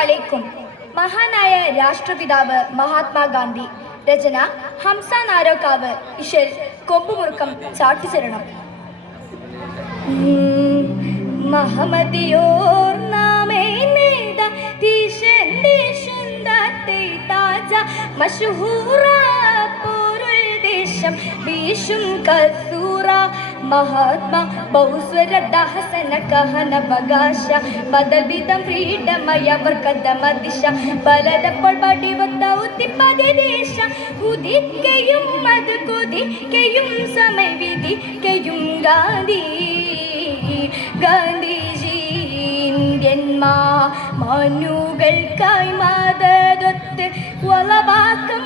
അലൈക്കും. മഹാനായ രാഷ്ട്രപിതാവ് മഹാത്മാഗാന്ധി. രചന ഹംസ നാരോക്കാവ്. ഇശൽ കൊമ്പുമുറുക്കം ചാട്ടിച്ചരണം. മഹമദിയോർ നാമേ നേതാ തീഷൻ ദേശം ദാത്തെ താജ മശഹൂറ പോരുൾ ദേശം വീശും കസൂറ മഹാത്മാ ബഹുസ്വര ദാഹസന കഹനവകാശ പദവിധം ഫ്രീഡമയവർ കഥമദിശ പലതപ്പോൾ പടിവത്ത ഉത്തിപ്പതിദേശ ഉദിക്കയും അത് കൊതിക്കയും സമയവിധിക്കയും ഗാന്ധി ഗാന്ധിജി ഇന്ത്യൻ മാനുകൾക്കായി മതതൊത്ത് വളവാക്കം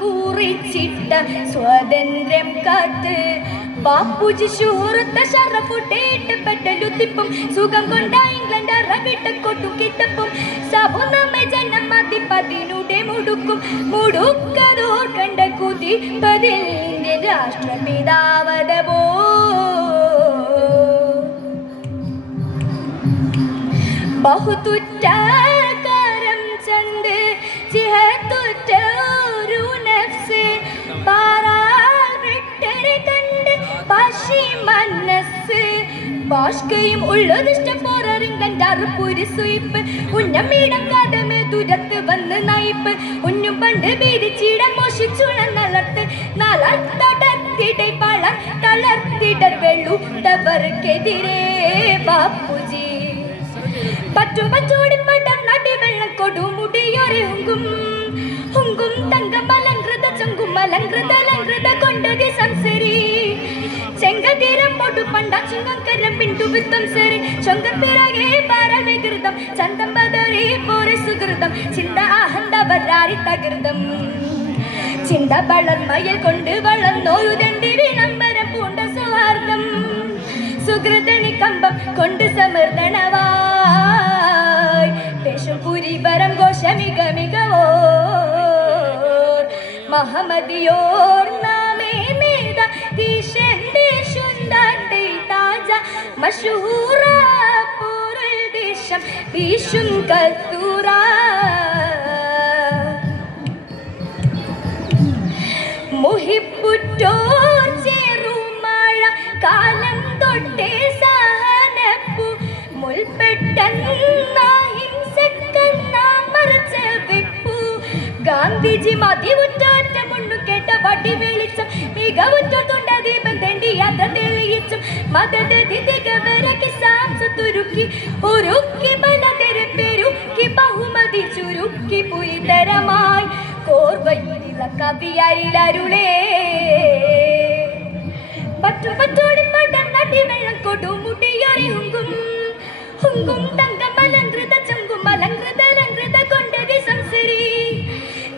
കുറിച്ചിട്ട സ്വാതന്ത്ര്യം കാത്ത് ബാപ്പുജി ശൂറുത്ത ഷറഫുട്ടേട്ട് പെട്ടലുത്തിപ്പും സുഖം കൊണ്ട ഇംഗ്ലണ്ട് അറവിട്ട കൊട്ടും കിട്ടപ്പും സബുനമെ ജനം മതിപ്പതിനുടെ മുടുക്കും മുടുക്കതോർ കണ്ട കുതിപ്പതിൽ ഇന്ത്യൻ രാഷ്ട്രപിതാവതപോ ബഹുതുറ്റ കരം ചന്ദ് ചിഹത്തുറ്റ ഒരു നഫ്സ് പാറാൽ വിട്ടരെ കണ്ട് പാശി മനസ്സ് ഭാഷ്കയും ഉള്ളതിഷ്ടം പോറിങ്കൻ്റെ അറുപ്പുരി സുയിപ്പ് ഉന്നമീടം കഥമേ ദുരത്ത് വന്ന് നയിപ്പ് ഉന്നും പണ്ട് വീരിച്ചിടം മോഷിച്ചുളർത്ത് നളർത്തടത്തിടെ പളർ തളർത്തിടർ വെള്ളുത്തവർക്കെതിരെ ബാപ്പുജി പറ്റും പച്ചോടി പടം നടി വെള്ളം കൊടുമുടിയൊരു ഹുങ്കും തങ്കം അലങ്കൃത ചങ്കും അലങ്കൃത കൊണ്ടതി സംസരി ചെങ്കതീരം പൊടു പണ്ട ചുങ്കരം പിണ്ടു വിത്തം സരി ചൊങ്കപ്പിറകെ പാരവികൃതം ചന്തം ബദറി പോരെ സുഹൃതം ചിന്ത അഹന്ത വരാരി തകൃതം ചിന്ത വളർമയിൽ കൊണ്ട് വളർന്നോരു ദണ്ഡി വിളംബരം പൂണ്ട സൗഹാർദ്ദം സുഹൃതണി കമ്പം കൊണ്ട് സമർദ്ദനവായ് പേശുപുരിപരം ഘോഷമിക മികവോ മഹമദിയോർ നാമേ നേതാ തീഷൻ ദേശം ദാത്തെ താജ മശഹൂറ പോരുൾ ദേശം വീശും കസൂറ മുഹിപ്പുറ്റോർ ചേറുമഴ കാലം തൊട്ടേ സഹനപ്പു മുൾപ്പെട്ടഹിംസക്കന്നാമറച്ച വെപ്പു ഗാന്ധിജി മതിവുറ്റാറ്റ മുന്നു കേട്ട വടി വെളിച്ചം മികവുറ്റോണ്ട ദീപം തെണ്ടി യാത്ര തെളിയിച്ചും മതദിതികവരക്ക് സാംസു തുരുക്കി ഉരുക്കി പലതെരപ്പെരുക്കി ബഹുമതി ചുരുക്കി പുയിതരമായി കോർവയില കവിയരിലരുളേ പറ്റും പറ്റോടി പടം നടി വെള്ളം കൊടുമുടിയൊരു ഹുങ്കും തങ്കം അലങ്കൃത ചങ്കും അലങ്കൃത കൊണ്ടതി സംസരി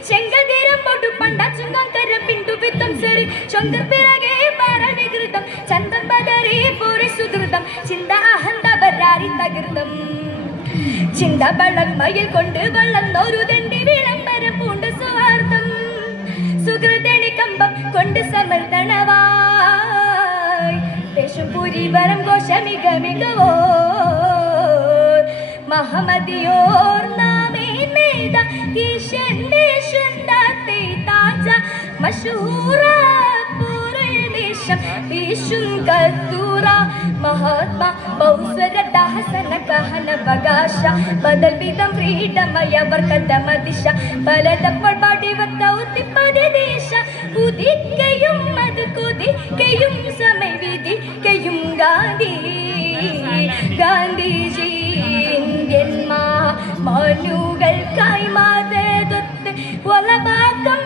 ചെങ്കതീരം പൊടു പണ്ട ചുങ്കരം പിണ്ടു വിത്തം സരി ചൊങ്കപ്പിറകെ പാരവികൃതം ചന്തം ബദറി പോരെ സുഹൃതം ചിന്ത അഹന്ത വരാരി തകൃതം ചിന്ത വളർമയിൽ കൊണ്ട് വളർന്നൊരു ദണ്ഡി വിളംബരം പൂണ്ട സൗഹാർദ്ദം സുഹൃതണി കമ്പം കൊണ്ട് സമർദ്ദനവായ് പേശുപുരിപരം ഘോഷമിക മികവോ മഹമദിയോർ നാമേ നേതാ തീഷൻ ദേശം ദാത്തെ താജ മശഹൂറ പോരുൾ ദേശം വീശും കസൂറ മഹാത്മാ ബഹുസ്വര ദാഹസന കഹനവകാശ പദവിധം ഫ്രീഡമയവർ കഥമദിശ പലതപ്പോൾ പടിവത്ത ഉത്തിപ്പതിദേശ ഉദിക്കയും അത് കൊതിക്കയും സമയവിധിക്കയും ഗാന്ധിജി ഇന്ത്യൻ മാനുകൾക്കായി മതതൊത്ത് വളവാക്കം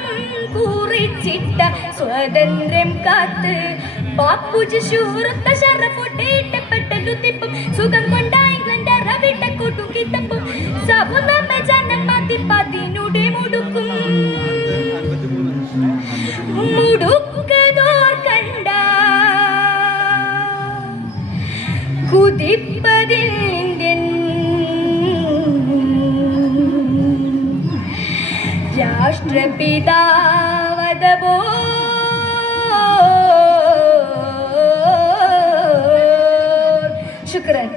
കുറിച്ചിട്ട സ്വാതന്ത്ര്യം കാത്ത് ബാപ്പുജി ശൂറുത്ത ഷറഫുട്ടേട്ട് പെട്ടലുത്തിപ്പും സുഖം കൊണ്ട ഇംഗ്ലണ്ട് അറവിട്ട കൊട്ടും കിട്ടപ്പും സബുനമെ ജനം മതിപ്പതിനുടെ മുടുക്കും മുടുക്കതോർ കണ്ട കുതിപ്പതിൽ ഇന്ത്യൻ രാഷ്ട്രപിതാവതപോ ശുക്രൻ.